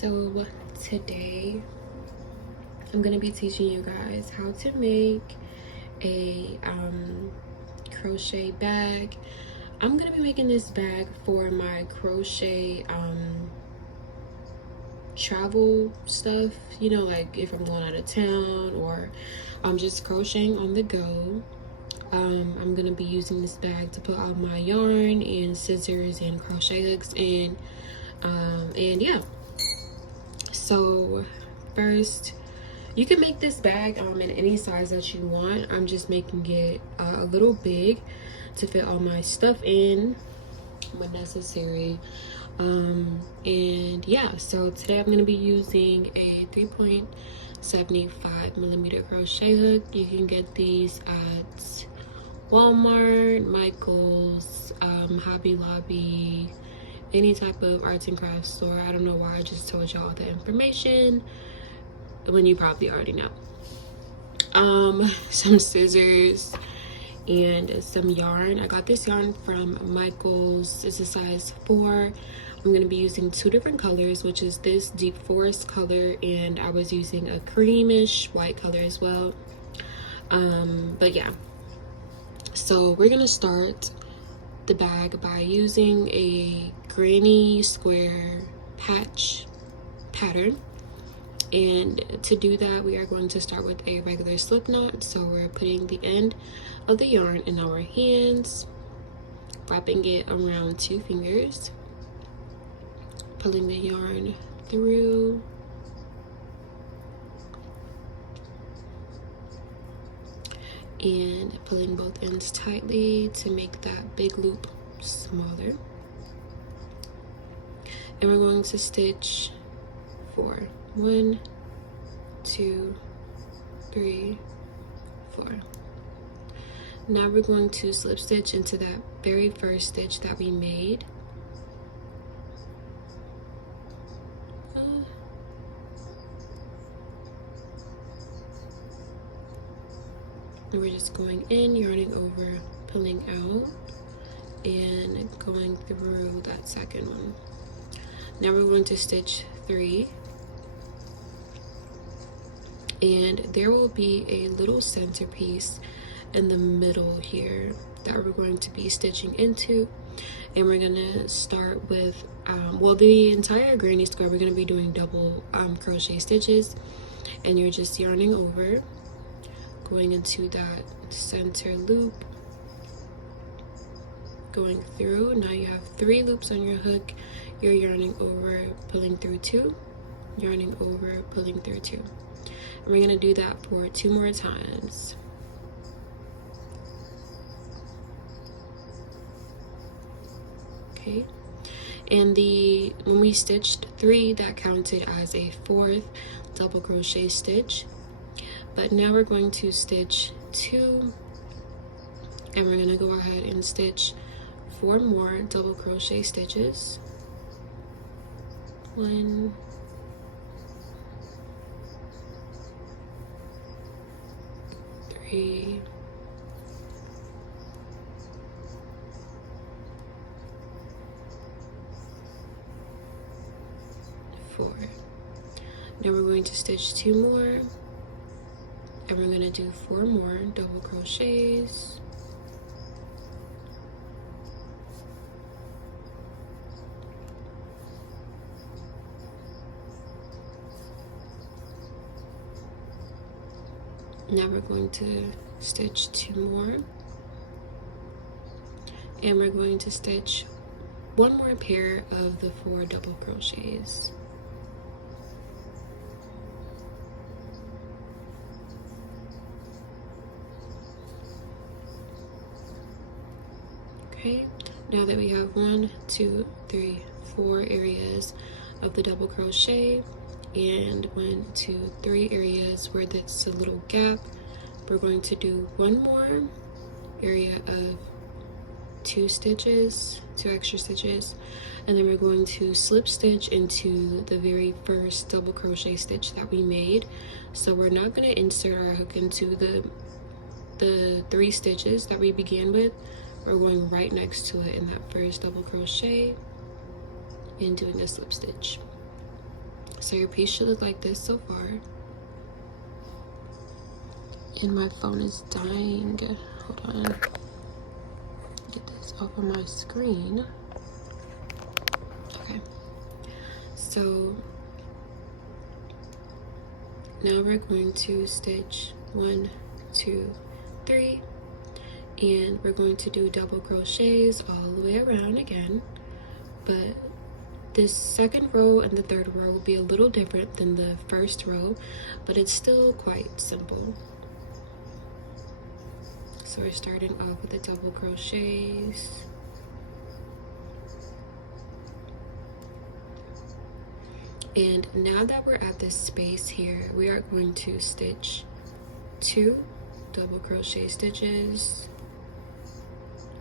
So today I'm gonna be teaching you guys how to make a crochet bag. I'm gonna be making this bag for my crochet travel stuff, you know, like if I'm going out of town or I'm just crocheting on the go. I'm gonna be using this bag to put all my yarn and scissors and crochet hooks in, and yeah. So first, you can make this bag in any size that you want. I'm just making it a little big to fit all my stuff in when necessary. And yeah, so today I'm going to be using a 3.75 millimeter crochet hook. You can get these at Walmart, Michael's, Hobby Lobby, any type of arts and crafts store. I don't know why I just told y'all the information when you probably already know. Some scissors and some yarn. I got this yarn from Michael's. It's a size 4. I'm going to be using 2 different colors, which is this deep forest color, and I was using a creamish white color as well. But yeah, so we're going to start the bag by using a granny square patch pattern. And to do that, we are going to start with a regular slip knot. So we're putting the end of the yarn in our hands, wrapping it around 2 fingers, pulling the yarn through, and pulling both ends tightly to make that big loop smaller. And we're going to stitch 4. 1, 2, 3, 4. Now we're going to slip stitch into that very first stitch that we made. And we're just going in, yarning over, pulling out, and going through that second one. Now we're going to stitch 3. And there will be a little centerpiece in the middle here that we're going to be stitching into. And we're going to start with, well, the entire granny square, we're going to be doing double crochet stitches. And you're just yarning over, going into that center loop, going through. Now you have 3 loops on your hook. You're yarning over, pulling through 2, yarning over, pulling through 2. And we're going to do that for 2 more times. Okay. And when we stitched 3, that counted as a 4th double crochet stitch. But now we're going to stitch 2, and we're going to go ahead and stitch 4 more double crochet stitches. 1, 3, 4. Now we're going to stitch 2 more, and we're going to do 4 more double crochets. Now we're going to stitch 2 more, and we're going to stitch 1 more pair of the 4 double crochets. Okay, now that we have 1, 2, 3, 4 areas of the double crochet, and 1, 2, 3 areas where that's a little gap, we're going to do 1 more area of 2 stitches, 2 extra stitches, and then we're going to slip stitch into the very first double crochet stitch that we made. So we're not going to insert our hook into the 3 stitches that we began with. We're going right next to it in that first double crochet and doing a slip stitch. So your piece should look like this so far. And my phone is dying. Hold on. Get this off of my screen. Okay. So now we're going to stitch 1, 2, 3, and we're going to do double crochets all the way around again. But this second row and the third row will be a little different than the first row, but it's still quite simple. So we're starting off with the double crochets. And now that we're at this space here, we are going to stitch 2 double crochet stitches.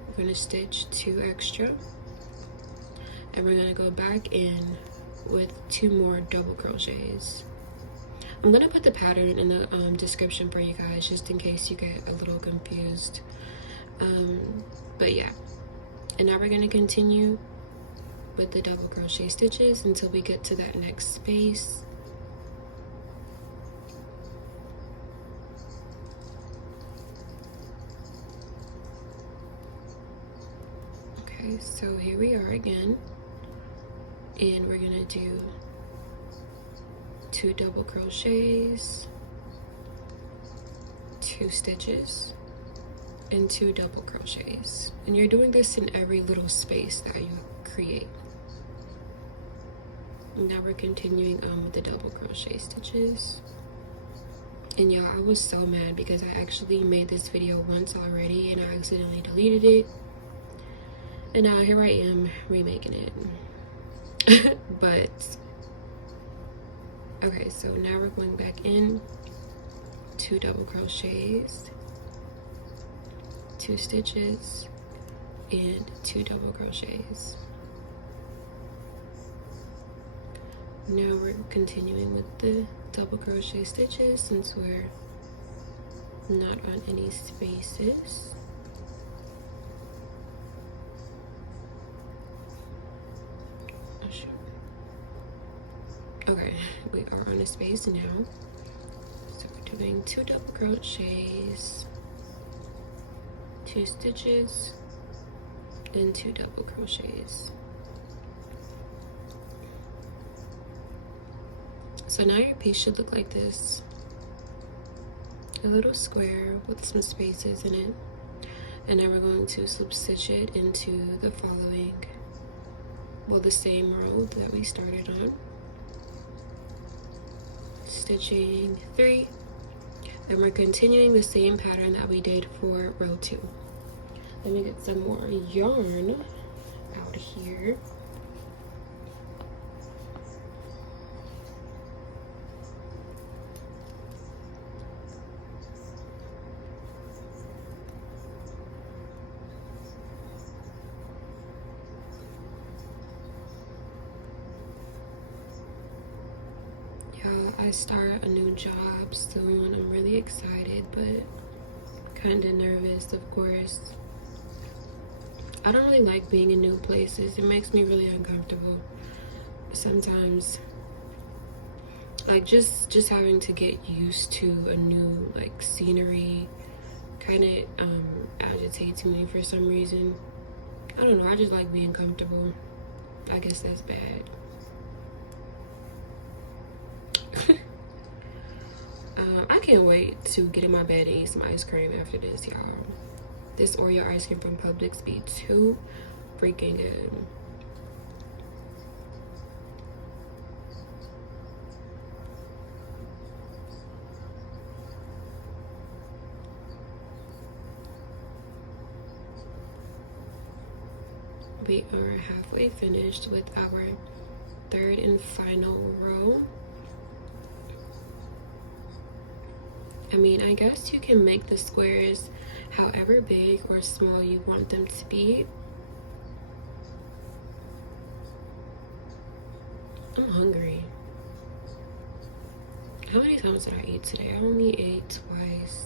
We're going to stitch 2 extra. And we're going to go back in with 2 more double crochets. I'm going to put the pattern in the description for you guys, just in case you get a little confused. But yeah, and now we're going to continue with the double crochet stitches until we get to that next space. Okay, so here we are again, and we're going to do 2 double crochets, 2 stitches, and 2 double crochets. And you're doing this in every little space that you create. And now we're continuing on with the double crochet stitches. And y'all, I was so mad because I actually made this video once already and I accidentally deleted it. And now here I am remaking it. But okay, so now we're going back in, 2 double crochets, 2 stitches, and 2 double crochets. Now we're continuing with the double crochet stitches since we're not on any spaces. Okay, we are on a space now. So we're doing 2 double crochets, 2 stitches, and 2 double crochets. So now your piece should look like this. A little square with some spaces in it. And now we're going to slip stitch it into the following, well, the same row that we started on. Stitching 3, and we're continuing the same pattern that we did for row 2. Let me get some more yarn out here. I start a new job soon. I'm really excited, but kind of nervous, of course. I don't really like being in new places. It makes me really uncomfortable sometimes. Like just having to get used to a new like scenery kind of agitates me for some reason. I don't know. I just like being comfortable. I guess that's bad. I can't wait to get in my bed and eat some ice cream after this, y'all. This Oreo ice cream from Publix be too freaking good. We are halfway finished with our 3rd and final row. I mean, I guess you can make the squares however big or small you want them to be. I'm hungry. How many times did I eat today? I only ate twice.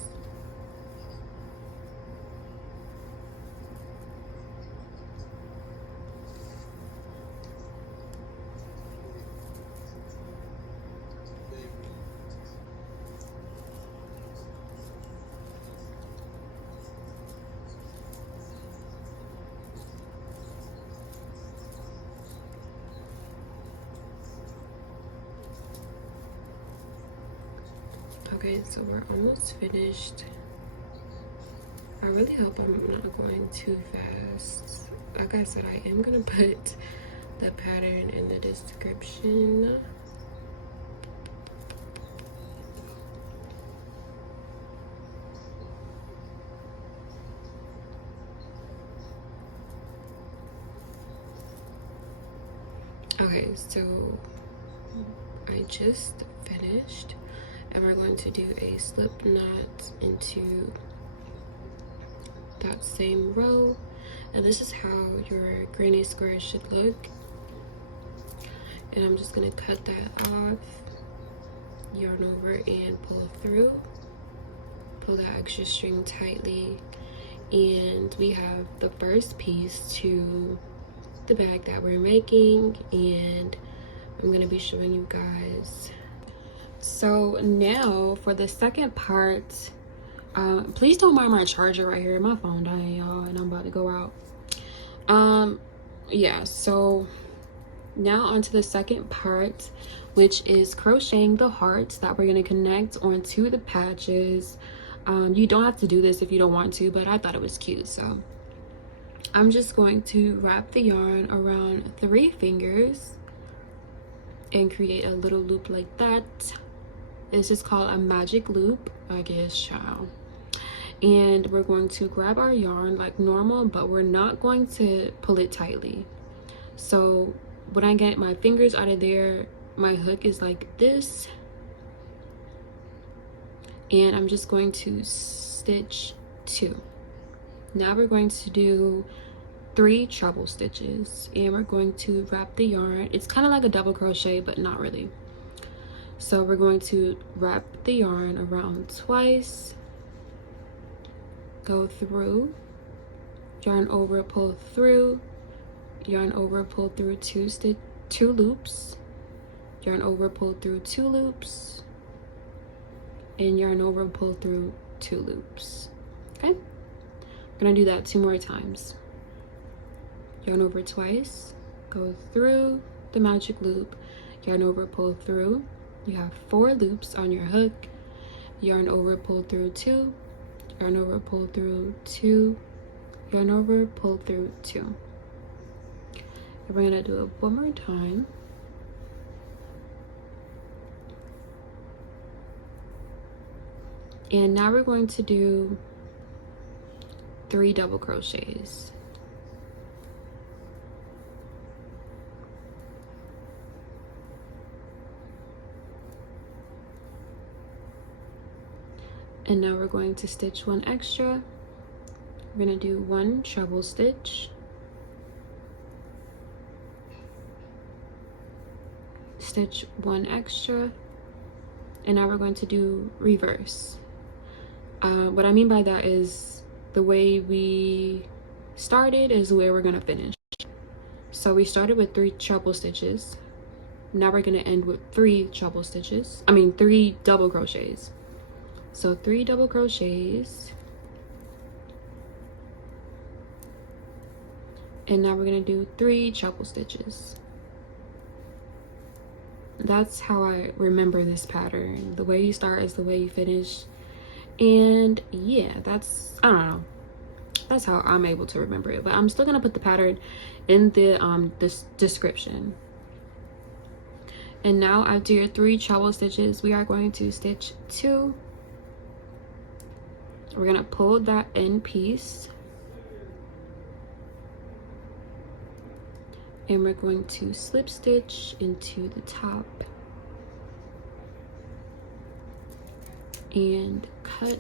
Okay, so we're almost finished. I really hope I'm not going too fast. Like I said, I am gonna put the pattern in the description. Okay, so I just finished, and we're going to do a slip knot into that same row, and this is how your granny square should look. And I'm just gonna cut that off, yarn over and pull through, pull that extra string tightly, and we have the first piece to the bag that we're making, and I'm gonna be showing you guys. So now for the second part, please don't mind my charger right here. My phone dying, y'all, and I'm about to go out. Yeah, so now onto the second part, which is crocheting the hearts that we're going to connect onto the patches. You don't have to do this if you don't want to, but I thought it was cute, so I'm just going to wrap the yarn around 3 fingers and create a little loop like that. This is called a magic loop, I guess, child. And we're going to grab our yarn like normal, but we're not going to pull it tightly. So when I get my fingers out of there, my hook is like this, and I'm just going to stitch 2. Now we're going to do 3 treble stitches, and we're going to wrap the yarn. It's kind of like a double crochet, but not really. So we're going to wrap the yarn around twice, go through, yarn over, pull through, yarn over, pull through 2 loops, yarn over, pull through 2 loops, and yarn over, pull through 2 loops. Okay, we're gonna do that 2 more times. Yarn over twice, go through the magic loop, yarn over, pull through. You have 4 loops on your hook, yarn over, pull through 2, yarn over, pull through 2, yarn over, pull through 2. And we're gonna do it 1 more time. And now we're going to do 3 double crochets. And now we're going to stitch 1 extra. We're gonna do 1 treble stitch, stitch 1 extra, and now we're going to do reverse. What I mean by that is the way we started is the way we're gonna finish. So we started with 3 treble stitches. Now we're gonna end with 3 treble stitches. 3 double crochets. So 3 double crochets, and now we're gonna do 3 treble stitches. That's how I remember this pattern. The way you start is the way you finish. And yeah, that's, I don't know, that's how I'm able to remember it. But I'm still gonna put the pattern in the description. And now after your 3 treble stitches, we are going to stitch 2. We're gonna pull that end piece, and we're going to slip stitch into the top and cut.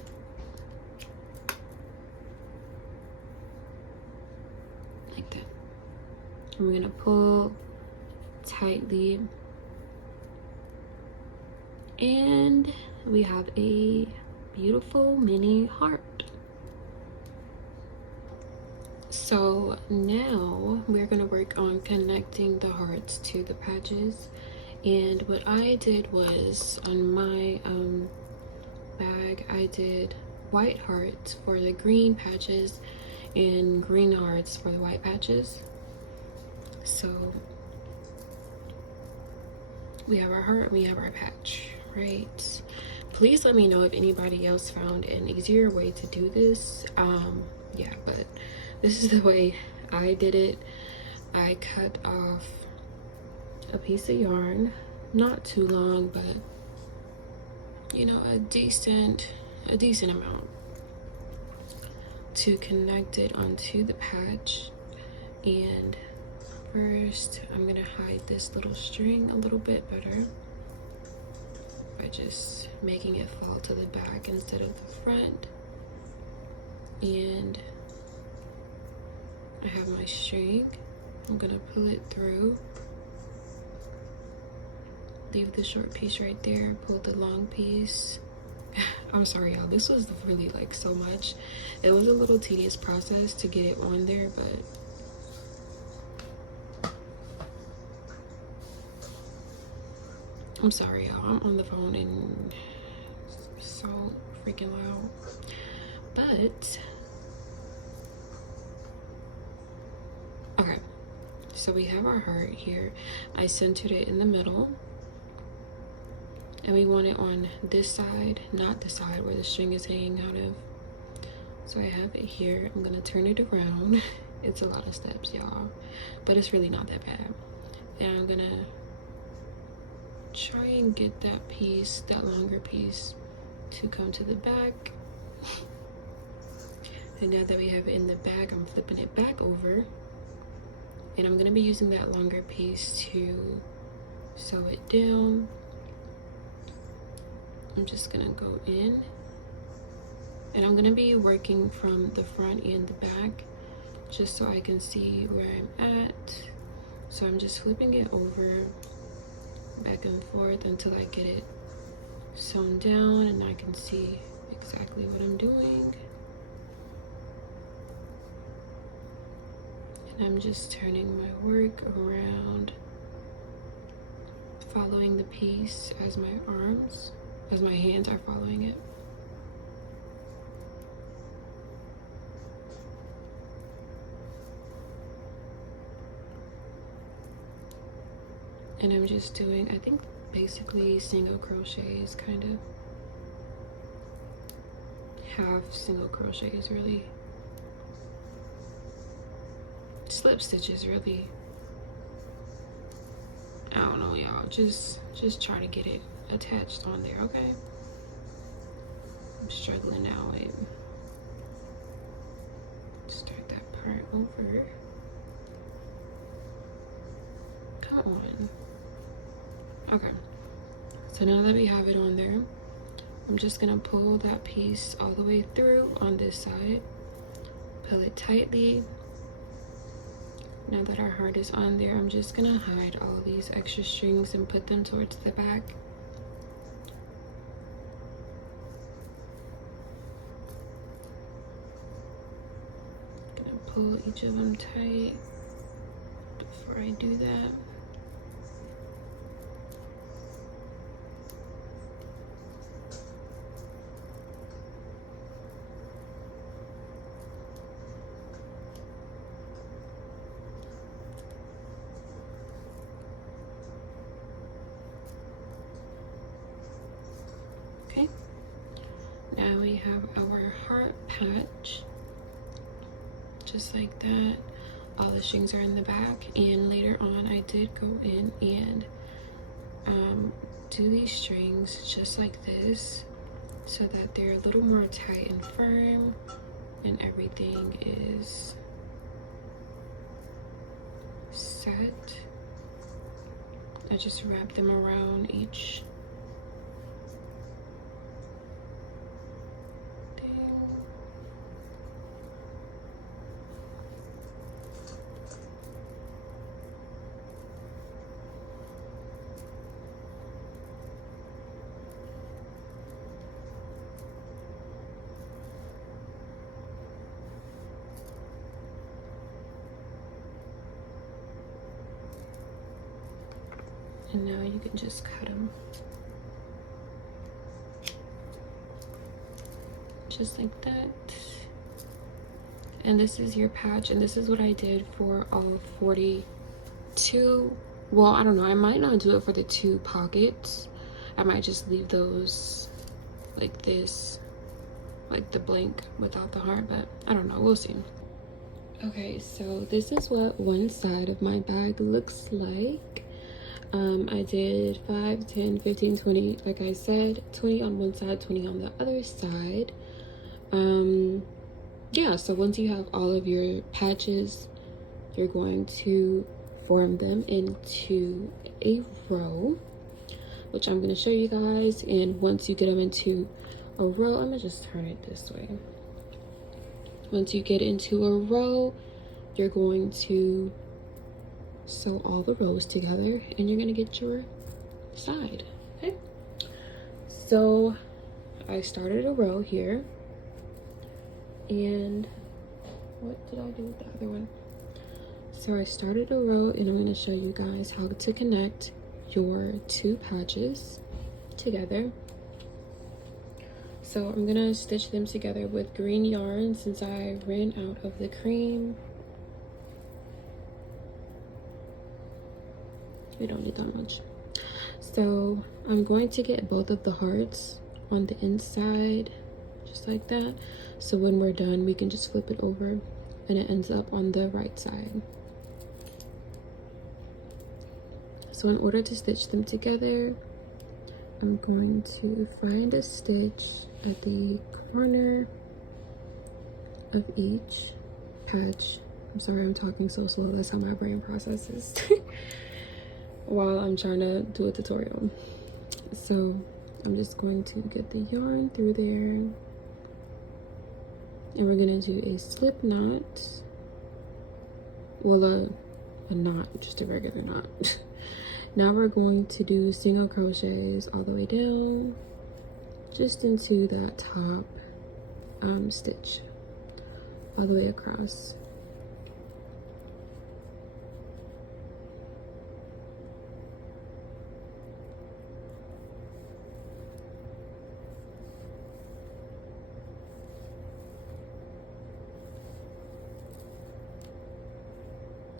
Like that. And we're gonna pull tightly, and we have a beautiful mini heart. So now we're gonna work on connecting the hearts to the patches. And what I did was, on my bag, I did white hearts for the green patches and green hearts for the white patches. So we have our heart, we have our patch, right? Please let me know if anybody else found an easier way to do this. Yeah, but this is the way I did it. I cut off a piece of yarn, not too long, but you know, a decent amount, to connect it onto the patch. And first I'm gonna hide this little string a little bit better by just making it fall to the back instead of the front. And I have my string. I'm gonna pull it through, leave the short piece right there, pull the long piece. I'm sorry y'all, this was really like so much. It was a little tedious process to get it on there, but I'm sorry y'all, I'm on the phone and it's so freaking loud. But okay, so we have our heart here. I centered it in the middle, and we want it on this side, not the side where the string is hanging out of. So I have it here. I'm gonna turn it around. It's a lot of steps, y'all, but it's really not that bad. And I'm gonna try and get that piece, that longer piece, to come to the back. And now that we have it in the back, I'm flipping it back over, and I'm gonna be using that longer piece to sew it down. I'm just gonna go in, and I'm gonna be working from the front and the back just so I can see where I'm at. So I'm just flipping it over back and forth until I get it sewn down and I can see exactly what I'm doing. And I'm just turning my work around, following the piece as my hands are following it. And I'm just doing, I think basically single crochets, kind of half single crochets really. Slip stitches really. I don't know y'all, just try to get it attached on there, okay? I'm struggling now. Wait. Start that part over. Come on. Okay, so now that we have it on there, I'm just gonna pull that piece all the way through on this side, pull it tightly. Now that our heart is on there, I'm just gonna hide all these extra strings and put them towards the back. Gonna pull each of them tight before I do that. Okay, now we have our heart patch, just like that. All the strings are in the back, and later on I did go in and do these strings just like this so that they're a little more tight and firm and everything is set. I just wrap them around each thing. And now you can just cut them just like that. And this is your patch, and this is what I did for all 42. Well, I don't know, I might not do it for the 2 pockets. I might just leave those like this, like the blank without the heart, but I don't know, we'll see. Okay, so this is what one side of my bag looks like. I did 5, 10, 15, 20, like I said, 20 on one side, 20 on the other side. Yeah, so once you have all of your patches, you're going to form them into a row, which I'm going to show you guys. And once you get them into a row, I'm going to just turn it this way. Once you get into a row, you're going to sew all the rows together and you're going to get your side. Okay, so I started a row here, and what did I do with the other one? So I started a row, and I'm going to show you guys how to connect your two patches together. So I'm going to stitch them together with green yarn since I ran out of the cream. We don't need that much. So I'm going to get both of the hearts on the inside, just like that. So when we're done, we can just flip it over and it ends up on the right side. So in order to stitch them together, I'm going to find a stitch at the corner of each patch. I'm sorry, I'm talking so slow. That's how my brain processes while I'm trying to do a tutorial. So I'm just going to get the yarn through there, and we're gonna do a slip knot. Well, a knot, just a regular knot. Now we're going to do single crochets all the way down, just into that top stitch, all the way across.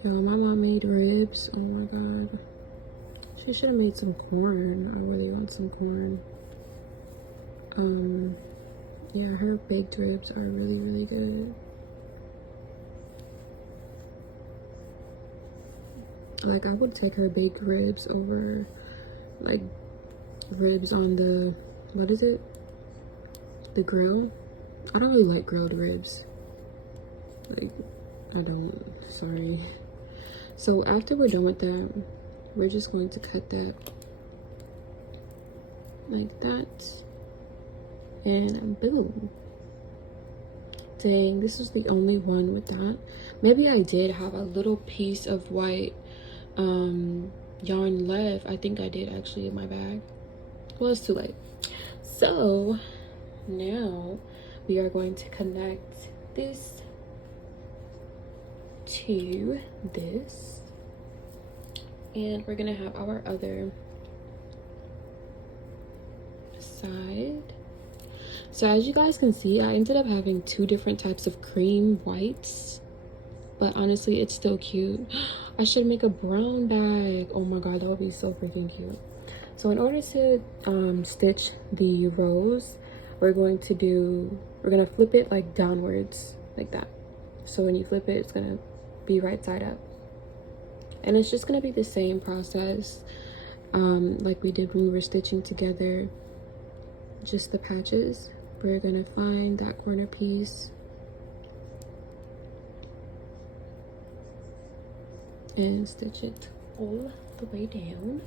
Yo, my mom made ribs. Oh my god. She should have made some corn. I really want some corn. Yeah, her baked ribs are really, really good. Like, I would take her baked ribs over, like, ribs on the, what is it? The grill. I don't really like grilled ribs. Like, I don't. Sorry. So after we're done with that, we're just going to cut that like that, and boom. Dang, this was the only one with that. Maybe I did have a little piece of white yarn left. I think I did actually in my bag. Well, it's too late. So now we are going to connect this to this, and we're gonna have our other side. So as you guys can see, I ended up having two different types of cream whites, but honestly it's still cute. I should make a brown bag. Oh my god, that would be so freaking cute. So in order to stitch the rows, we're gonna flip it like downwards like that. So when you flip it, it's gonna be right side up, and it's just gonna be the same process like we did when we were stitching together just the patches. We're gonna find that corner piece and stitch it all the way down.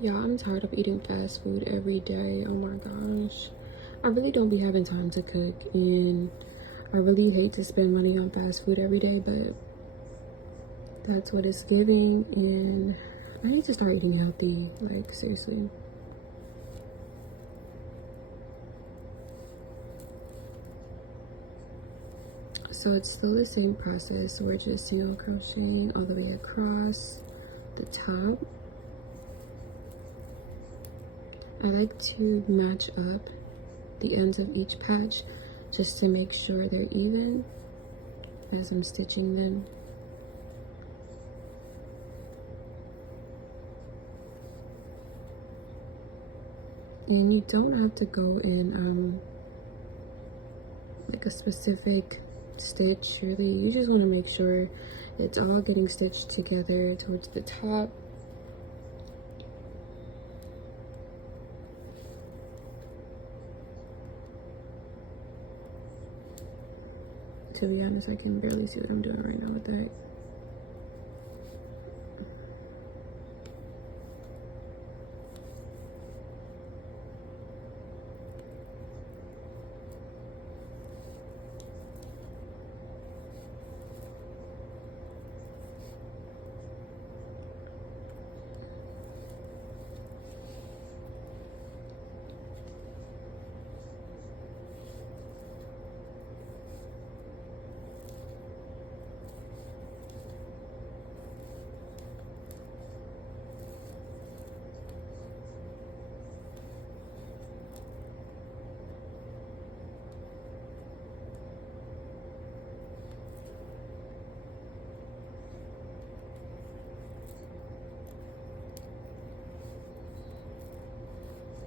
Yeah, I'm tired of eating fast food every day. Oh my gosh. I really don't be having time to cook, and I really hate to spend money on fast food every day, but that's what it's giving, and I need to start eating healthy, like seriously. So it's still the same process. So we're just single crocheting all the way across the top. I like to match up the ends of each patch just to make sure they're even as I'm stitching them. And you don't have to go in like a specific stitch, really. You just want to make sure it's all getting stitched together towards the top. To be honest, I can barely see what I'm doing right now with that.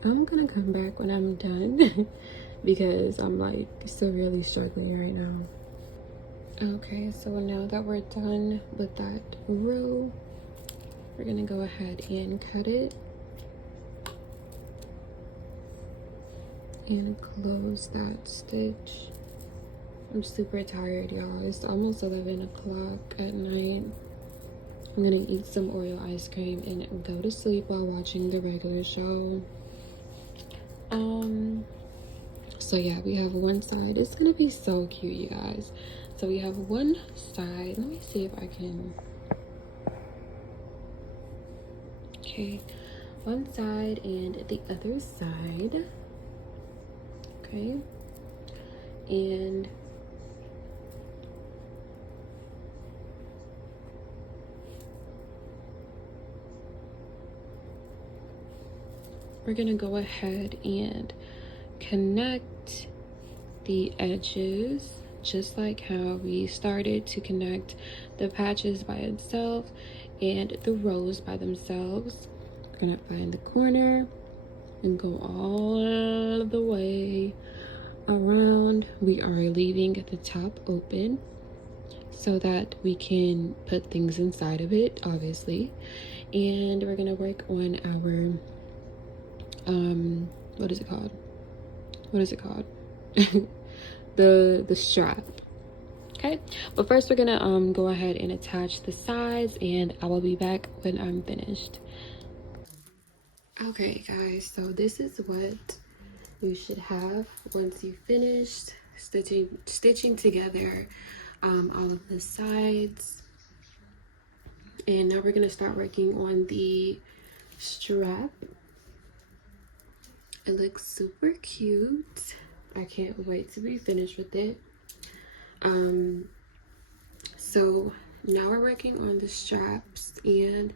I'm gonna come back when I'm done because I'm like still really struggling right now. Okay, so now that we're done with that row, we're gonna go ahead and cut it and close that stitch. I'm super tired, y'all. It's almost 11 o'clock at night. I'm gonna eat some Oreo ice cream and go to sleep while watching the regular show. So yeah, we have one side. It's gonna be so cute, you guys. So we have one side. Let me see if I can. Okay, one side and the other side. Okay, and we're gonna go ahead and connect the edges just like how we started to connect the patches by itself and the rows by themselves. We're gonna find the corner and go all the way around. We are leaving the top open so that we can put things inside of it, obviously. And we're gonna work on our what is it called? The strap. Okay, but first we're gonna go ahead and attach the sides, and I will be back when I'm finished. Okay guys, so this is what you should have once you finished stitching together all of the sides. And now we're gonna start working on the strap. It looks super cute. I can't wait to be finished with it. So now we're working on the straps, and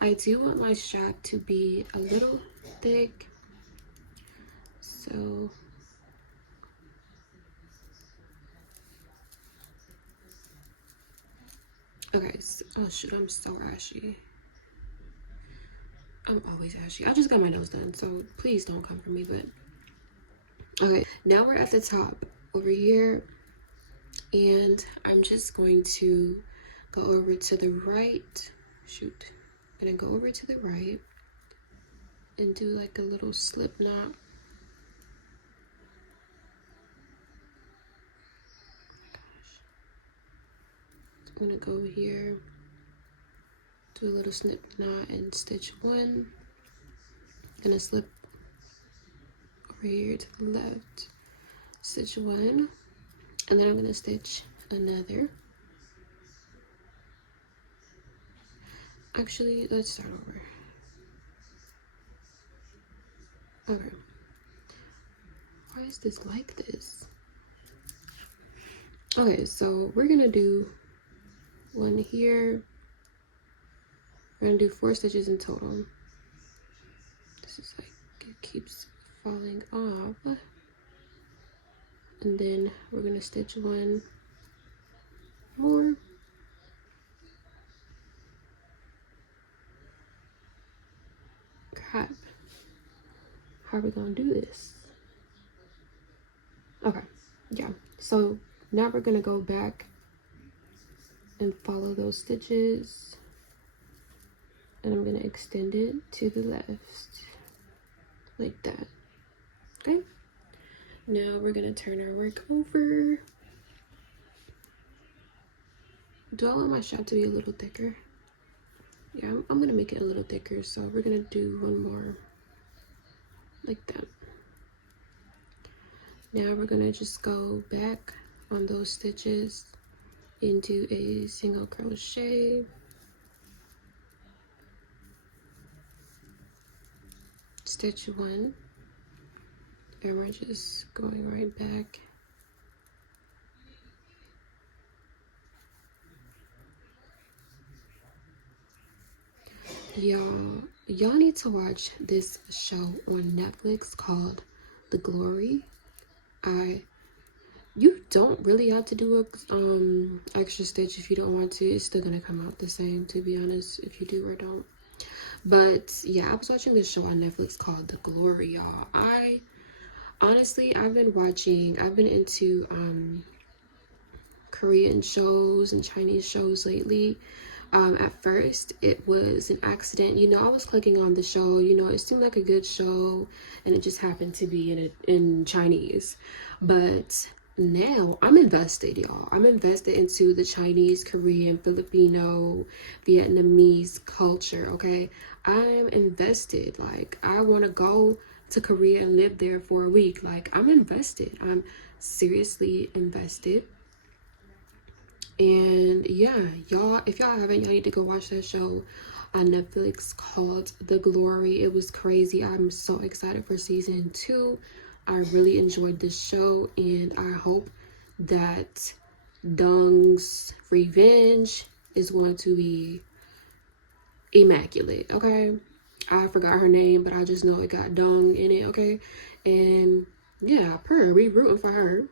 I do want my strap to be a little thick. So okay, so, oh shoot, I'm so ashy. I'm always ashy. I just got my nose done, so please don't come for me. But okay, now we're at the top over here, and I'm just going to go over to the right. Shoot, I'm gonna go over to the right and do like a little slip knot. I'm gonna go here, do a little slip knot and stitch one. Gonna slip over here to the left, stitch one, and then I'm gonna stitch another. Actually, let's start over. Okay. Why is this like this? Okay, so we're gonna do one here. We're gonna do 4 stitches in total. This is like, it keeps falling off. And then we're gonna stitch one more. Crap. How are we gonna do this? Okay, yeah. So now we're gonna go back and follow those stitches. And I'm gonna extend it to the left, like that. Okay. Now we're gonna turn our work over. Do I want my strap to be a little thicker? Yeah, I'm gonna make it a little thicker. So we're gonna do one more, like that. Now we're gonna just go back on those stitches and do a single crochet. Stitch 1, and we're just going right back. Y'all need to watch this show on Netflix called The Glory. You don't really have to do a extra stitch if you don't want to. It's still gonna come out the same, to be honest, if you do or don't. But yeah, I was watching this show on Netflix called The Glory, y'all. Honestly, I've been into Korean shows and Chinese shows lately. At first it was an accident, you know. I was clicking on the show, you know, it seemed like a good show and it just happened to be in Chinese. But now I'm invested, y'all. I'm invested into the Chinese, Korean, Filipino, Vietnamese culture. Okay, I'm invested. Like, I want to go to Korea and live there for a week. Like, I'm invested. I'm seriously invested. And yeah, y'all, if y'all haven't, y'all need to go watch that show on Netflix called The Glory. It was crazy. I'm so excited for season 2. I really enjoyed this show, and I hope that Dung's revenge is going to be immaculate. Okay, I forgot her name, but I just know it got Dung in it. Okay, and yeah, we rooting for her.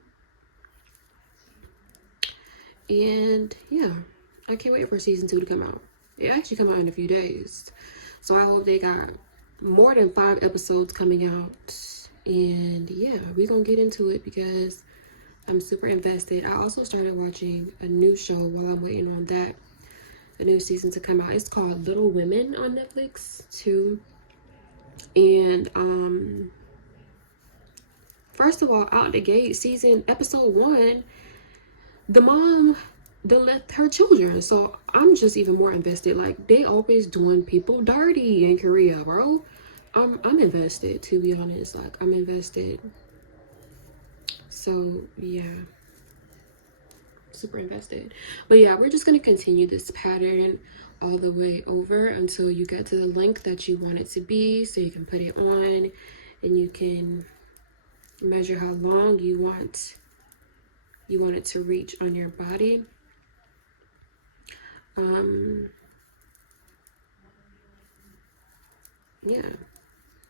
And yeah, I can't wait for season 2 to come out. It actually come out in a few days, so I hope they got more than 5 episodes coming out. And yeah, we're gonna get into it because I'm super invested. I also started watching a new show while I'm waiting on that, a new season to come out. It's called Little Women on Netflix too. And first of all, out the gate, episode 1, the mom left her children. So I'm just even more invested. Like, they always doing people dirty in Korea, bro. I'm invested, to be honest. Like, I'm invested. So yeah, super invested. But yeah, we're just gonna continue this pattern all the way over until you get to the length that you want it to be, so you can put it on and you can measure how long you want it to reach on your body. Yeah,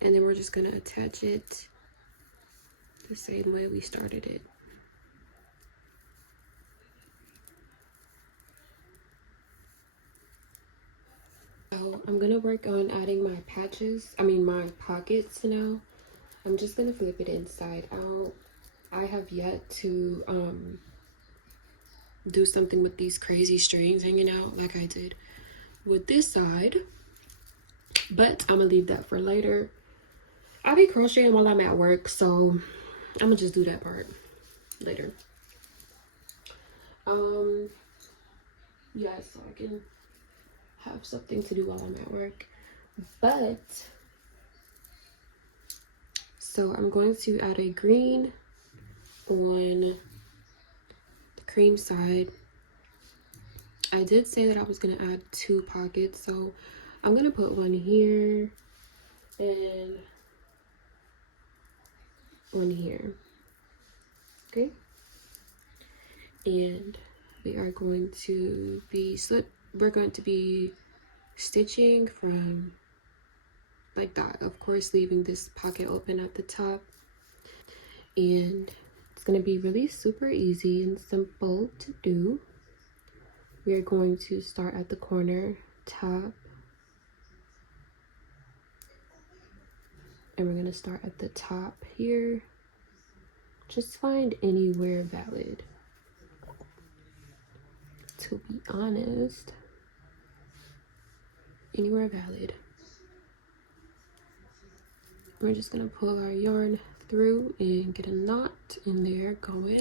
and then we're just gonna attach it the same way we started it. So I'm gonna work on adding my my pockets now. I'm just gonna flip it inside out. I have yet to do something with these crazy strings hanging out like I did with this side, but I'm gonna leave that for later. I'll be crocheting while I'm at work, so I'm gonna just do that part later. Yeah, so I can have something to do while I'm at work. But so I'm going to add a green on the cream side. I did say that I was gonna add 2 pockets, so I'm gonna put one here and one here. Okay, and we are going to be stitching from like that, of course leaving this pocket open at the top. And it's going to be really super easy and simple to do. We are going to start at the corner top, and we're going to start at the top here. Just find anywhere valid, to be honest, anywhere valid. We're just going to pull our yarn through and get a knot in there going.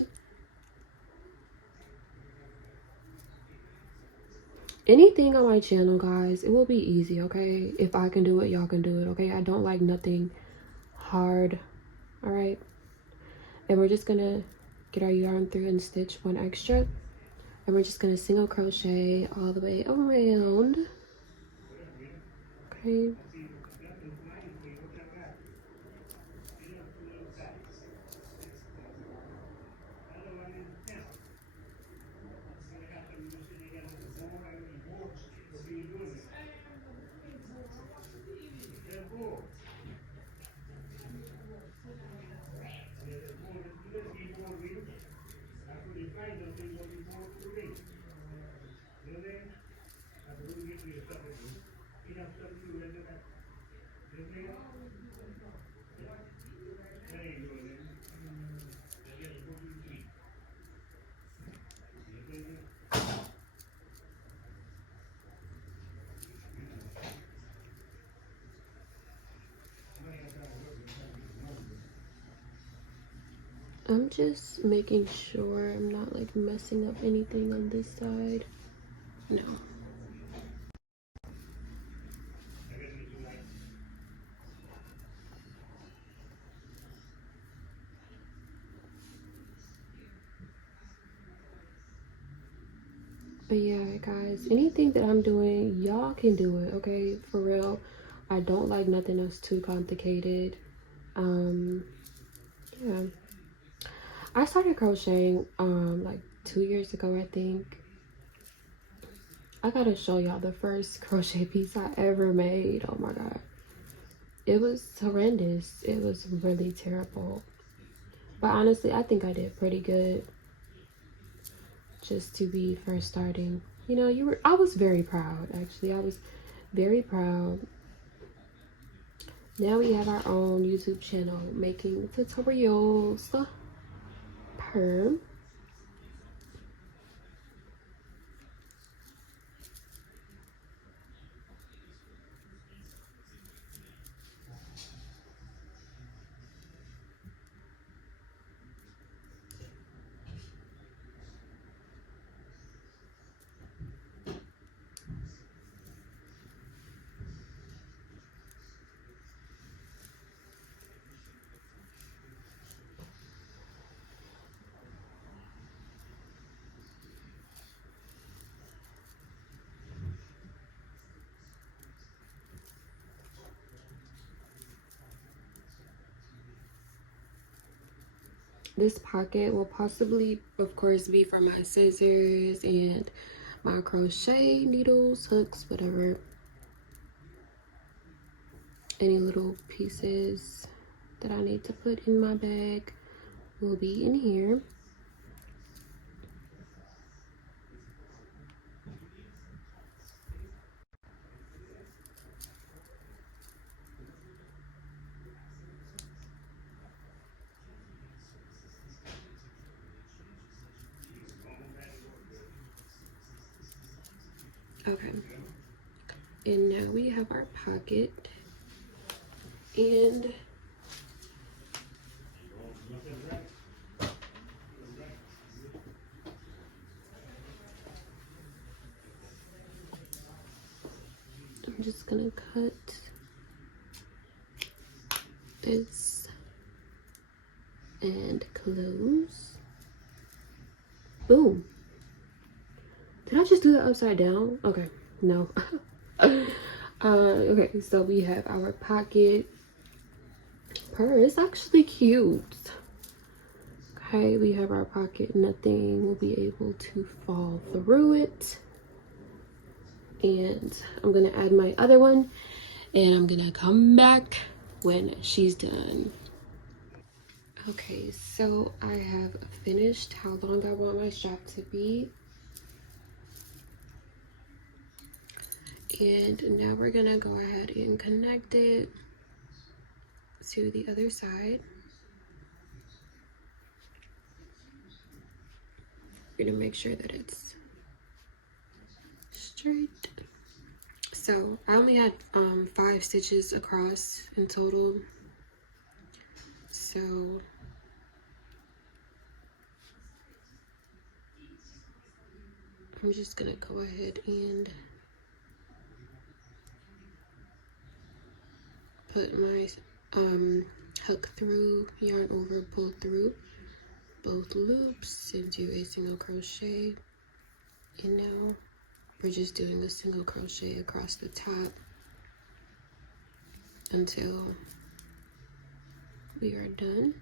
Anything on my channel, guys, it will be easy, okay? If I can do it, y'all can do it, okay? I don't like nothing hard, all right? And we're just gonna get our yarn through and stitch one extra, and we're just gonna single crochet all the way around, okay? I'm just making sure I'm not like messing up anything on this side. No. But yeah, guys, anything that I'm doing, y'all can do it, okay? For real. I don't like nothing else too complicated. Yeah. I started crocheting like 2 years ago, I think. I gotta show y'all the first crochet piece I ever made. Oh my god. It was horrendous. It was really terrible. But honestly, I think I did pretty good. Just to be first starting. You know, I was very proud, actually. I was very proud. Now we have our own YouTube channel making tutorials. Perm. This pocket will possibly, of course, be for my scissors and my crochet needles, hooks, whatever. Any little pieces that I need to put in my bag will be in here. Okay, and now we have our pocket, and I'm just gonna cut this and close. Boom. Did I just do that upside down? Okay, no. Okay, so we have our pocket purse. It's actually cute. height. We have our pocket. Nothing will be able to fall through it. And I'm gonna add my other one, and I'm gonna come back when she's done. Okay, so I have finished how long I want my strap to be. And now we're gonna go ahead and connect it to the other side. We're gonna make sure that it's straight. So I only had 5 stitches across in total. So I'm just gonna go ahead and put my hook through, yarn over, pull through both loops, and do a single crochet. And now we're just doing a single crochet across the top until we are done.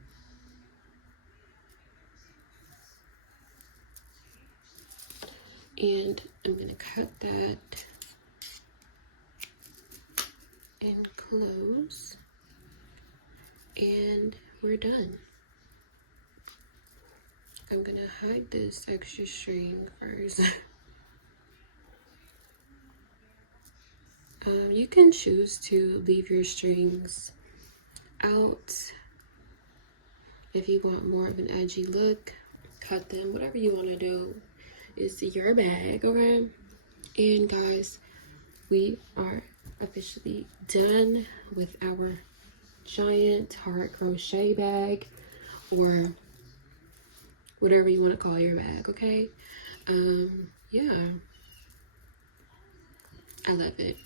And I'm gonna cut that and close, and we're done. I'm gonna hide this extra string first. You can choose to leave your strings out if you want more of an edgy look. Cut them, whatever you want to do is your bag, okay? And guys, we are officially done with our giant heart crochet bag, or whatever you want to call your bag, okay? Yeah, I love it.